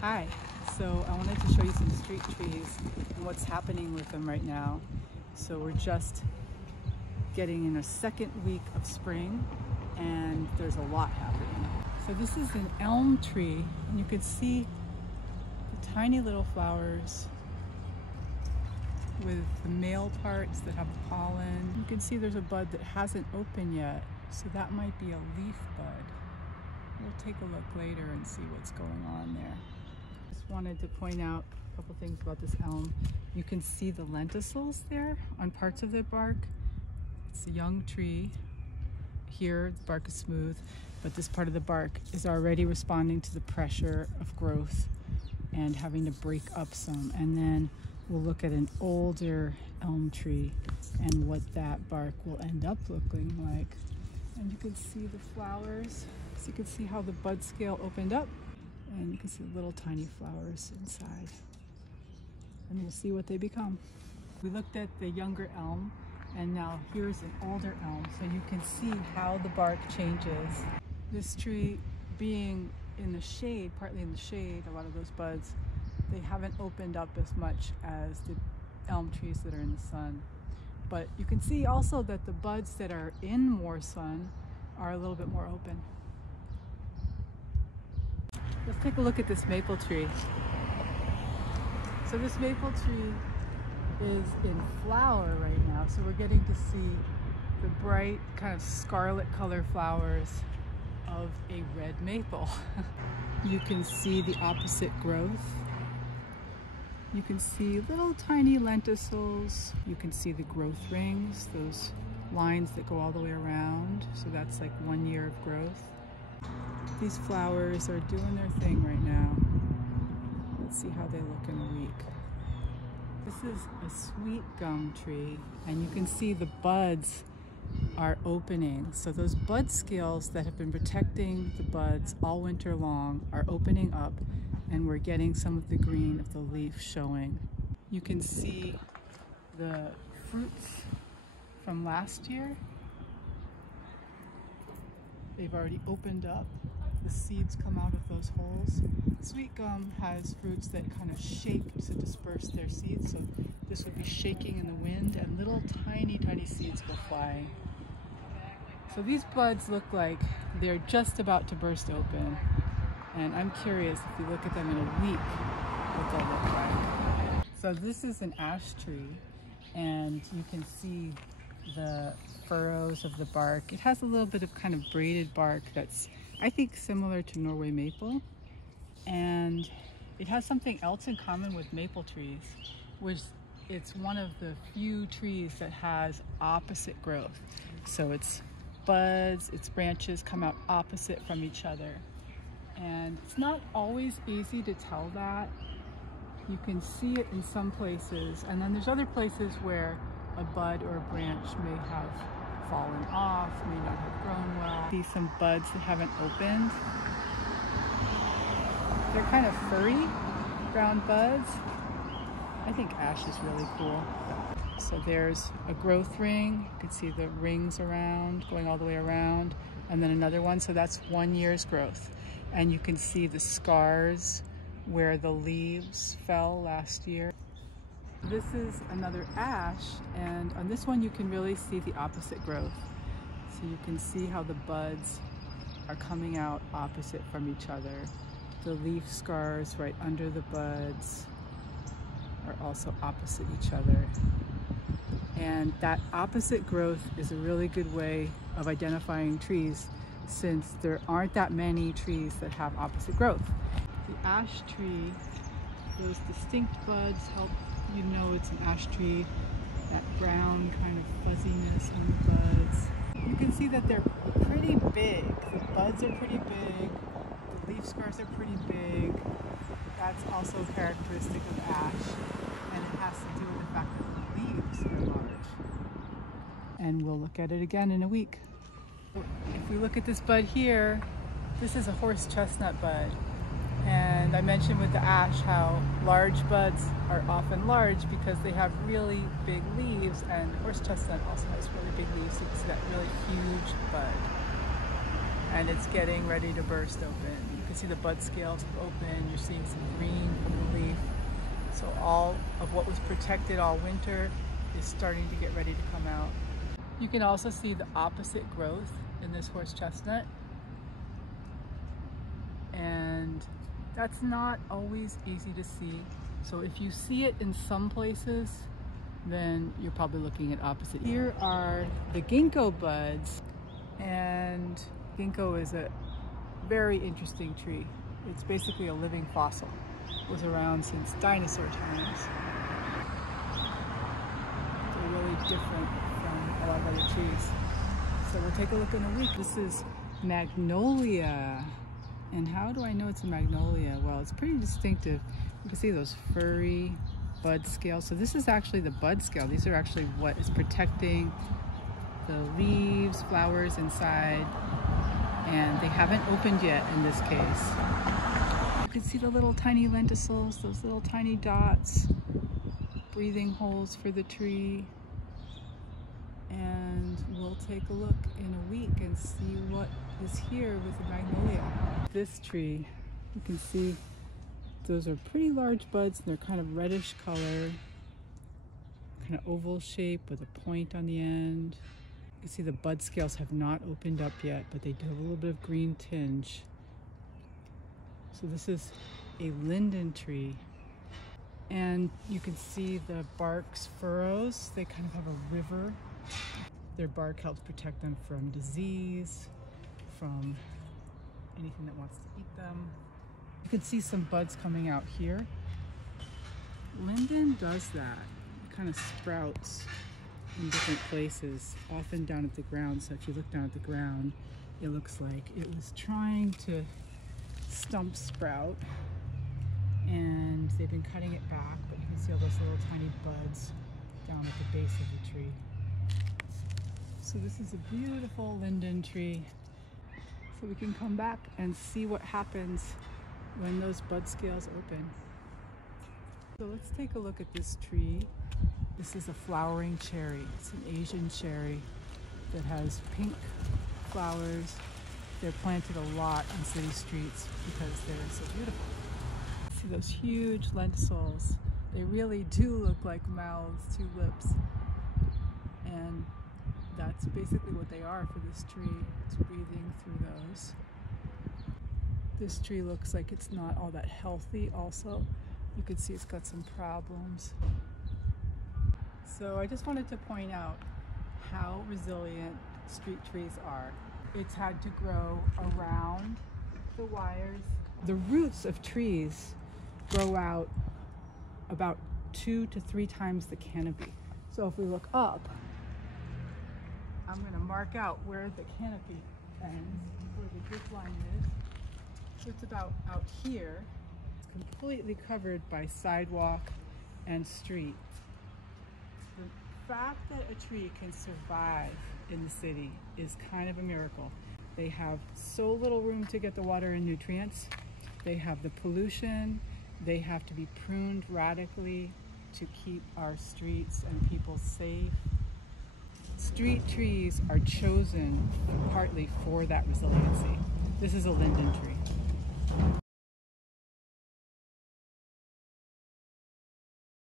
Hi, so I wanted to show you some street trees and what's happening with them right now. So we're just getting in a second week of spring and there's a lot happening. So this is an elm tree and you can see the tiny little flowers with the male parts that have pollen. You can see there's a bud that hasn't opened yet, so that might be a leaf bud. We'll take a look later and see what's going on there. Just wanted to point out a couple things about this elm. You can see the lenticels there on parts of the bark. It's a young tree. Here the bark is smooth, but this part of the bark is already responding to the pressure of growth and having to break up some. And then we'll look at an older elm tree and what that bark will end up looking like. And you can see the flowers. So you can see how the bud scale opened up and you can see little tiny flowers inside. And we'll see what they become. We looked at the younger elm and now here's an older elm. So you can see how the bark changes. This tree being in the shade, partly in the shade, a lot of those buds, they haven't opened up as much as the elm trees that are in the sun. But you can see also that the buds that are in more sun are a little bit more open. Let's take a look at this maple tree. So this maple tree is in flower right now. So we're getting to see the bright kind of scarlet color flowers of a red maple. You can see the opposite growth. You can see little tiny lenticels. You can see the growth rings, those lines that go all the way around. So that's like 1 year of growth. These flowers are doing their thing right now. Let's see how they look in a week. This is a sweet gum tree and you can see the buds are opening. So those bud scales that have been protecting the buds all winter long are opening up and we're getting some of the green of the leaf showing. You can see the fruits from last year. They've already opened up. The seeds come out of those holes. Sweet gum has fruits that kind of shake to disperse their seeds. So this would be shaking in the wind and little tiny seeds go flying. So these buds look like they're just about to burst open. And I'm curious if you look at them in a week, what they'll look like. So this is an ash tree and you can see the furrows of the bark. It has a little bit of kind of braided bark that's, I think, similar to Norway maple. And it has something else in common with maple trees, which it's one of the few trees that has opposite growth. So its buds, its branches come out opposite from each other. And it's not always easy to tell that. You can see it in some places, and then there's other places where a bud or a branch may have fallen off, may not have grown well. See some buds that haven't opened. They're kind of furry, brown buds. I think ash is really cool. So there's a growth ring. You can see the rings around, going all the way around, and then another one. So that's 1 year's growth. And you can see the scars where the leaves fell last year. This is another ash, and on this one you can really see the opposite growth. So you can see how the buds are coming out opposite from each other. The leaf scars right under the buds are also opposite each other. And that opposite growth is a really good way of identifying trees, since there aren't that many trees that have opposite growth. The ash tree, those distinct buds help you know it's an ash tree. That brown kind of fuzziness on the buds. You can see that they're pretty big. The buds are pretty big. The leaf scars are pretty big. That's also characteristic of ash. And it has to do with the fact that the leaves are large. And we'll look at it again in a week. If we look at this bud here, this is a horse chestnut bud. And I mentioned with the ash how large buds are often large because they have really big leaves, and horse chestnut also has really big leaves. So you can see that really huge bud. And it's getting ready to burst open. You can see the bud scales have opened. You're seeing some green from the leaf. So all of what was protected all winter is starting to get ready to come out. You can also see the opposite growth in this horse chestnut. And that's not always easy to see. So if you see it in some places, then you're probably looking at opposite. Here are the ginkgo buds, and ginkgo is a very interesting tree. It's basically a living fossil. It was around since dinosaur times. They're really different from a lot of other trees. So we'll take a look in a week. This is magnolia. And how do I know it's a magnolia? Well, it's pretty distinctive. You can see those furry bud scales. So this is actually the bud scale. These are actually what is protecting the leaves, flowers inside, and they haven't opened yet in this case. You can see the little tiny lenticels, those little tiny dots, breathing holes for the tree. And we'll take a look in a week and see what is here with the magnolia. This tree, you can see those are pretty large buds, and they're kind of reddish color, kind of oval shape with a point on the end. You can see the bud scales have not opened up yet, but they do have a little bit of green tinge. So this is a linden tree. And you can see the bark's furrows. They kind of have a river. Their bark helps protect them from disease, from anything that wants to eat them. You can see some buds coming out here. Linden does that. It kind of sprouts in different places, often down at the ground. So if you look down at the ground, it looks like it was trying to stump sprout, and they've been cutting it back, but you can see all those little tiny buds down at the base of the tree. So this is a beautiful linden tree. So we can come back and see what happens when those bud scales open. So let's take a look at this tree. This is a flowering cherry. It's an Asian cherry that has pink flowers. They're planted a lot on city streets because they're so beautiful. See those huge lenticels. They really do look like mouths, 2 lips. And that's basically what they are for this tree. It's breathing through those. This tree looks like it's not all that healthy also. You can see it's got some problems. So I just wanted to point out how resilient street trees are. It's had to grow around the wires. The roots of trees grow out about 2 to 3 times the canopy. So if we look up, I'm going to mark out where the canopy ends, where the drip line is. So it's about out here. It's completely covered by sidewalk and street. The fact that a tree can survive in the city is kind of a miracle. They have so little room to get the water and nutrients. They have the pollution. They have to be pruned radically to keep our streets and people safe. Street trees are chosen partly for that resiliency. This is a linden tree.